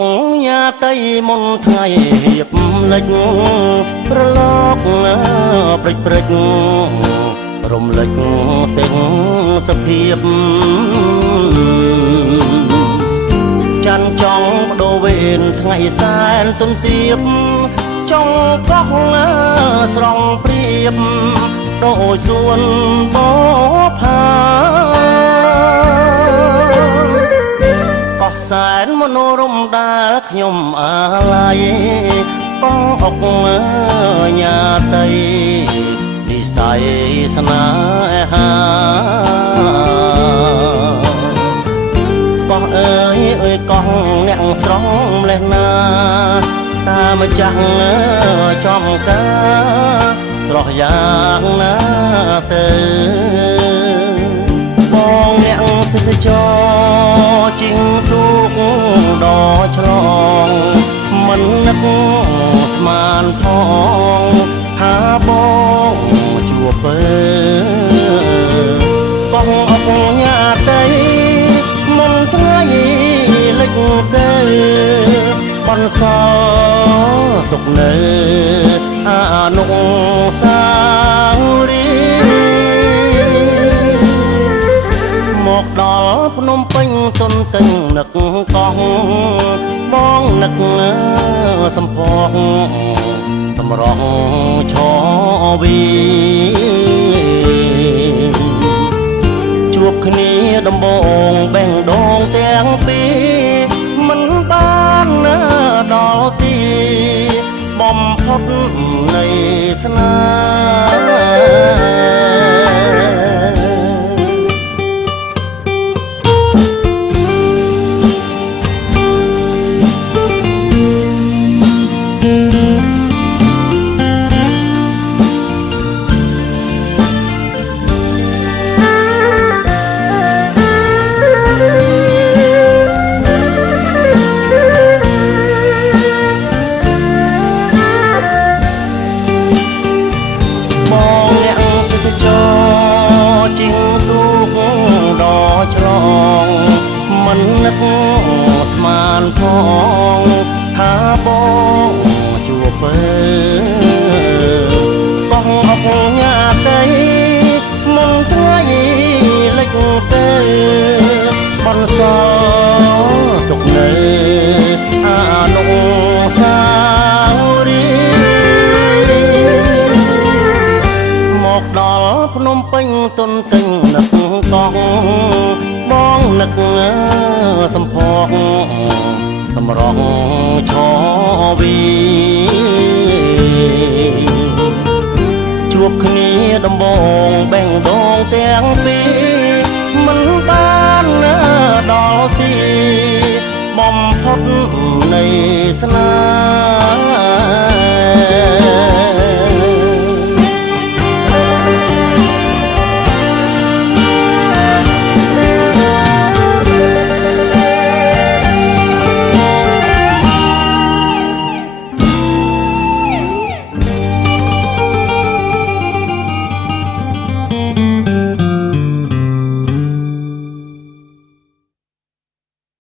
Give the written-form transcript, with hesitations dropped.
កញ៉ាតៃមុនថ្ងៃហៀបលិចប្រឡកព្រិចព្រិចរំលេចទាំងសភាពច័ន្ទចង់បដូរវេនថ្ងៃសែនទុនទៀបចង់កោះស្រង់ព្រៀបដោយសួនបផាកោះសែនមនោរម្យដែលខ្ញុំអាឡ័យបងអុកញ៉ាតៃនិស័យស្នេហាកោះអើយកោះអ្នកស្រងម្លេះណាតាមចាស់ចំការស្រស់យ៉ាងណាទៅបងអ្នកទេសចរជីងទូកដល់ឆ្លងមិននឹកស្មានផងថាបងជួបពើបងអបញ៉ាតៃមុនថ្ងៃលិចទៅបនសល់ទុកនៅអនុស្សាវរីយ៍មកដល់ភ្នំពេញទុនទឹងនឹកកោះបងនឹកសំផកតម្រង់ឈវីជួបគ្នាដំបងបែងដងទាំងពីរមិនបានដល់ទីបំផុតនៃស្នេមិននឹកស្មានផងថាបងជួបពើបងអបញ៉ាតៃមុនថ្ងៃលិចទៅបនសល់ទុកនៅអនុស្សាវរីយ៍មកដល់ភ្នំពេញទុនទឹងនឹកកោះបងនឹកសំផកតម្រង់ឈវីជួបគ្នាដំបងបែងដងទាំងពីរមិនបានដល់ទីបំផុតនៃស្នេ